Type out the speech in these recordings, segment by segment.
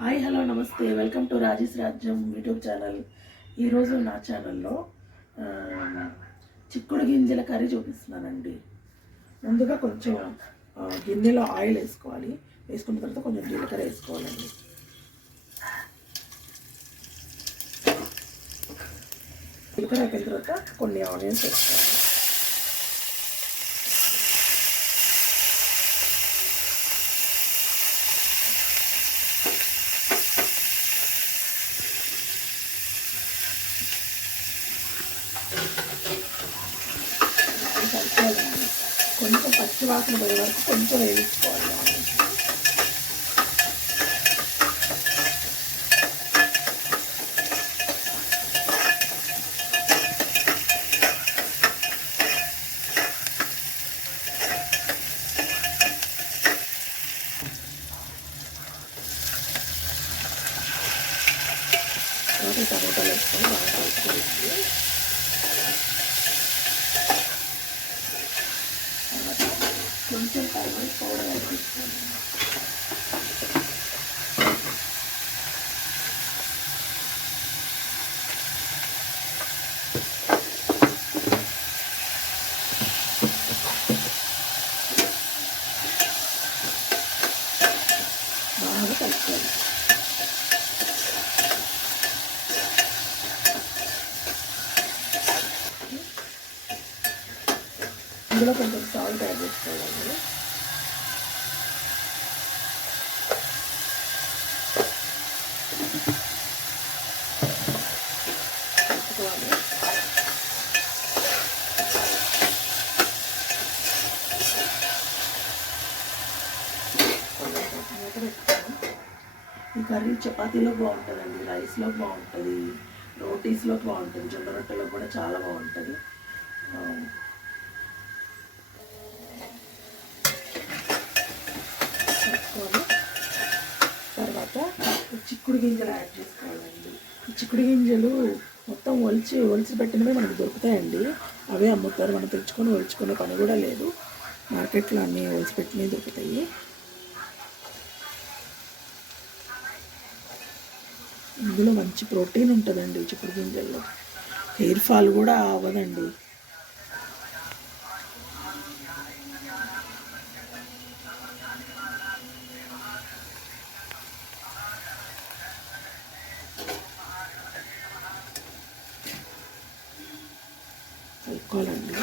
Hi hello నమస్తే, welcome to Rajesh రాజ్యం YouTube channel. ఈరోజు నా ఛానల్లో చిక్కుడు గింజల కర్రీ చూపిస్తున్నానండి. ముందుగా కొంచెం గిన్నెలో ఆయిల్ వేసుకోవాలి. వేసుకున్న తర్వాత కొంచెం జీలకర్ర వేసుకోవాలండి. జీలకర్ర అయిపోయిన తర్వాత కొన్ని ఆనియన్స్ వేసుకోవాలి. కలుపుకోవాలండి. కొంచెం పచ్చి వాసన పోయే వరకు కొంచెం వేయించుకోవాలి. తర్వాత టమోటాలు వేసుకొని బాగా కలుపుకోవాలి. కొంచెం టర్మరిక్ పౌడర్ యాడ్ చేసుకోండి. బాగా కలుపుకోవాలి. ఇందులో కొంచెం సాల్ట్ యాడ్ చేసుకోవాలండి. ఈ కర్రీ చపాతీలో బాగుంటుందండి, రైస్లో బాగుంటుంది, రోటీస్లో బాగుంటుంది, జొన్న రొట్టెలో కూడా చాలా బాగుంటుంది. తర్వాత చిక్కుడు గింజలు యాడ్ చేసుకోవాలండి. ఈ చిక్కుడు గింజలు మొత్తం ఒలిచి పెట్టినవే మనకు దొరుకుతాయండి. అవే అమ్ముతారు. మనం తెచ్చుకొని ఒలుచుకునే పని కూడా లేదు. మార్కెట్లో అన్నీ ఒలిచి పెట్టినవి దొరుకుతాయి. ఇందులో మంచి ప్రోటీన్ ఉంటుందండి చిక్కుడు గింజల్లో. హెయిర్ ఫాల్ కూడా అవ్వదండి. కలుపుకోవాలండి.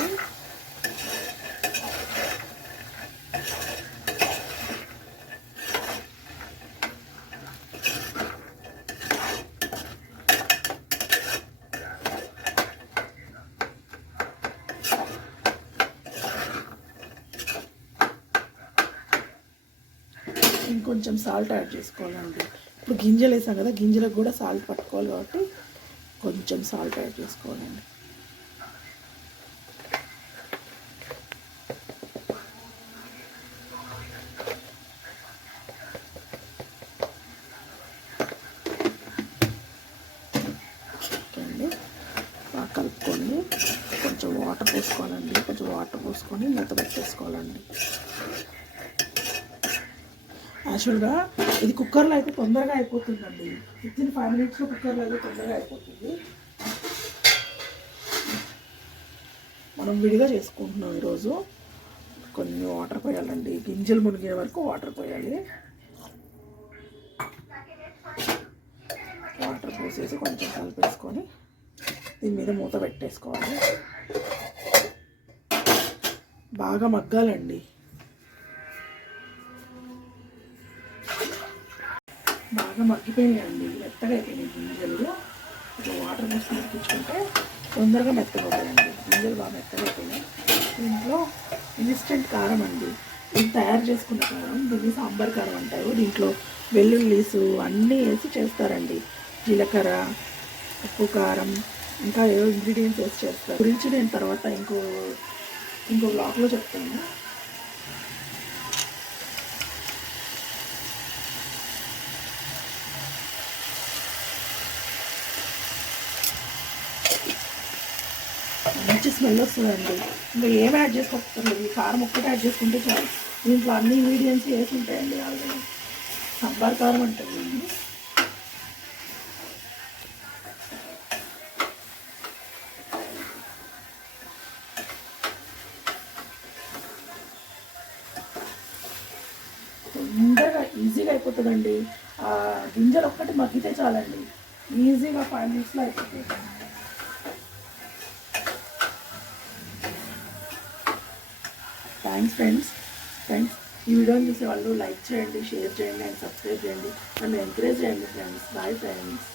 ఇంకొంచెం సాల్ట్ యాడ్ చేసుకోవాలండి. ఇప్పుడు గింజలు వేసాం కదా, గింజలకు కూడా సాల్ట్ పట్టుకోవాలి కాబట్టి కొంచెం సాల్ట్ యాడ్ చేసుకోవాలండి. బాగా కలుపుకొని కొంచెం వాటర్ పోసుకోవాలండి. కొంచెం వాటర్ పోసుకొని మూత పెట్టేసుకోవాలండి. యాక్చువల్గా ఇది కుక్కర్లో అయితే తొందరగా అయిపోతుందండి. వితిన్ 5 minutesలో కుక్కర్లో అయితే తొందరగా అయిపోతుంది. మనం విడిగా చేసుకుంటున్నాం ఈరోజు. కొన్ని వాటర్ పోయాలండి. గింజలు మునిగే వరకు వాటర్ పోయాలి. వాటర్ పోసేసి కొంచెం కలిపేసుకొని దీని మీద మూత పెట్టేసుకోవాలి. బాగా మగ్గాలండి. బాగా మగ్గిపోయినాయండి, మెత్తగా అయిపోయినాయి గింజలు. కొంచెం వాటర్ పోసి మగ్గించుకుంటే తొందరగా మెత్తగవుతాయండి. గింజలు బాగా మెత్తగా అయిపోయినాయి. దీంట్లో ఇన్స్టెంట్ కారం అండి. ఇది తయారు చేసుకున్న కారం. దీన్ని సాంబార్ కారం అంటారు. దీంట్లో వెల్లుల్లీసు అన్నీ వేసి చేస్తారండి. జీలకర్ర, ఉప్పు, కారం, ఇంకా ఏవో ఇంగ్రీడియంట్స్ వేసి చేస్తారు. గురించి నేను తర్వాత ఇంకో బ్లాగ్లో చెప్తాను. మంచి స్మెల్ వస్తుందండి. ఇంకా ఏం యాడ్ చేసుకోలేదు, ఈ కారం ఒక్కటి యాడ్ చేసుకుంటే చాలు. దీంట్లో అన్ని ఇంగ్రీడియంట్స్ వేసి ఉంటాయండి ఆల్రెడీ. సాంబార్ కారం అంటుంది. తొందరగా ఈజీగా అయిపోతుందండి. ఆ గింజలు ఒక్కటి మగ్గితే చాలండి, ఈజీగా 5 minutesలో అయిపోతుంది. Thanks friends. ఈ వీడియోని చూసే వాళ్ళు లైక్ చేయండి, షేర్ చేయండి అండ్ సబ్స్క్రైబ్ చేయండి, నన్ను ఎంకరేజ్ చేయండి ఫ్రెండ్స్. Bye friends.